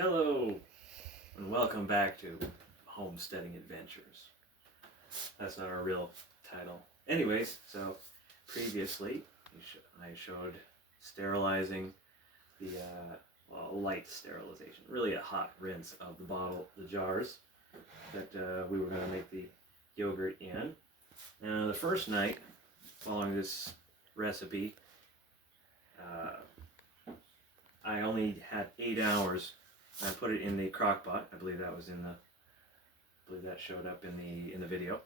Hello, and welcome back to Homesteading Adventures. That's not our real title. Anyways, so previously I showed sterilizing the, light sterilization, really a hot rinse of the jars that we were going to make the yogurt in. Now, the first night following this recipe, I only had 8 hours. I put it in the crock pot. I believe that showed up in the video.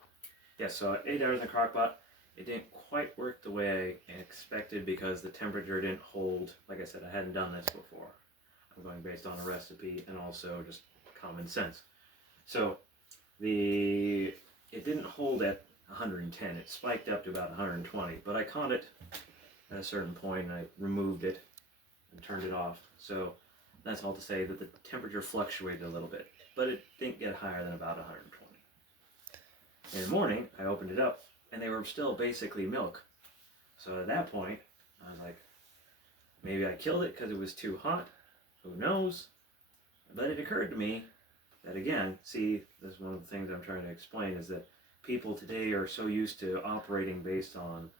Yes, so 8 hours in the crock pot. It didn't quite work the way I expected because the temperature didn't hold. Like I said, I hadn't done this before. I'm going based on a recipe and also just common sense. So it didn't hold at 110. It spiked up to about 120, but I caught it at a certain point and I removed it and turned it off. So that's all to say that the temperature fluctuated a little bit, but it didn't get higher than about 120. In the morning, I opened it up and they were still basically milk. So at that point, I was like, maybe I killed it because it was too hot. Who knows? But it occurred to me that, again, see, this is one of the things I'm trying to explain, is that people today are so used to operating based on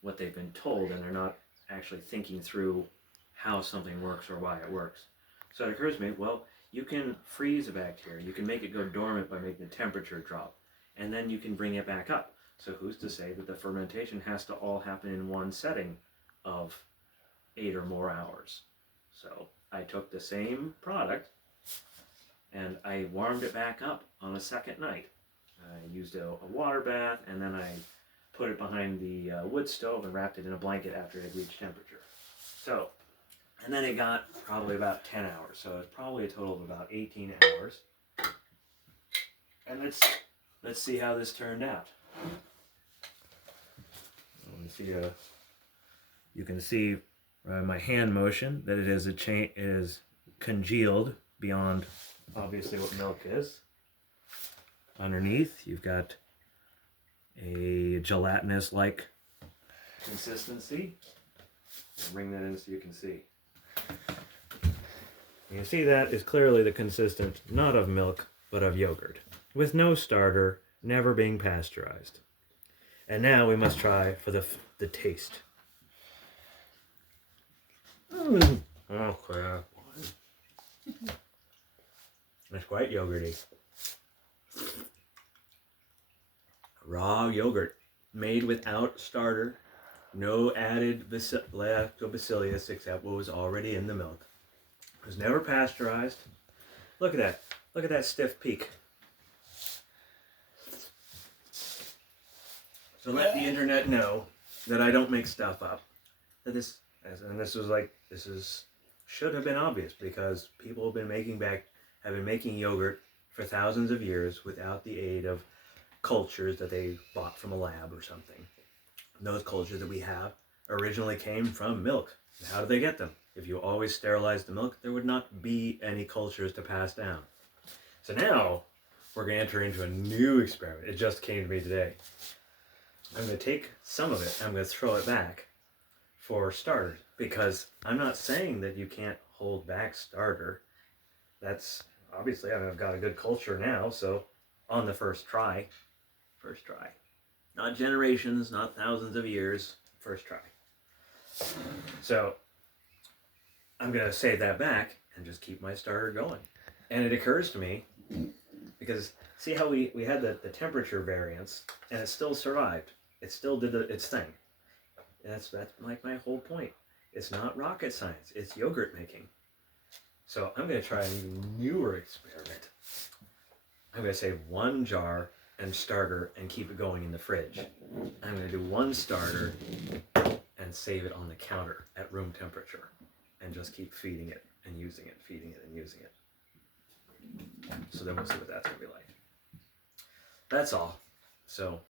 what they've been told, and they're not actually thinking through how something works or why it works. So it occurs to me, well, you can freeze a bacteria, you can make it go dormant by making the temperature drop, and then you can bring it back up. So who's to say that the fermentation has to all happen in one setting of 8 or more hours? So I took the same product and I warmed it back up on a second night. I used a water bath, and then I put it behind the wood stove and wrapped it in a blanket after it had reached temperature. So, and then it got probably about 10 hours. So it's probably a total of about 18 hours. And let's see how this turned out. You can see my hand motion that it is congealed beyond obviously what milk is. Underneath, you've got a gelatinous-like consistency. I'll bring that in so you can see. You can see that is clearly the consistent, not of milk, but of yogurt, with no starter, never being pasteurized. And now we must try for the taste. Oh, crap. It's quite yogurty. Raw yogurt, made without starter, no added lactobacillus except what was already in the milk. It was never pasteurized. Look at that. Look at that stiff peak. So let the internet know that I don't make stuff up. That should have been obvious, because people have been making yogurt for thousands of years without the aid of cultures that they bought from a lab or something. And those cultures that we have originally came from milk. And how did they get them? If you always sterilize the milk, there would not be any cultures to pass down. So now we're going to enter into a new experiment. It just came to me today. I'm going to take some of it, I'm going to throw it back for starters, because I'm not saying that you can't hold back starter. That's obviously, I've got a good culture now, so on the first try, not generations, not thousands of years, first try. So I'm going to save that back and just keep my starter going. And it occurs to me, because see how we had the temperature variance, and it still survived. It still did its thing. That's like my whole point. It's not rocket science. It's yogurt making. So I'm going to try an even newer experiment. I'm going to save one jar and starter and keep it going in the fridge. I'm going to do one starter and save it on the counter at room temperature and just keep feeding it and using it, feeding it and using it. So then we'll see what that's going to be like. That's all. So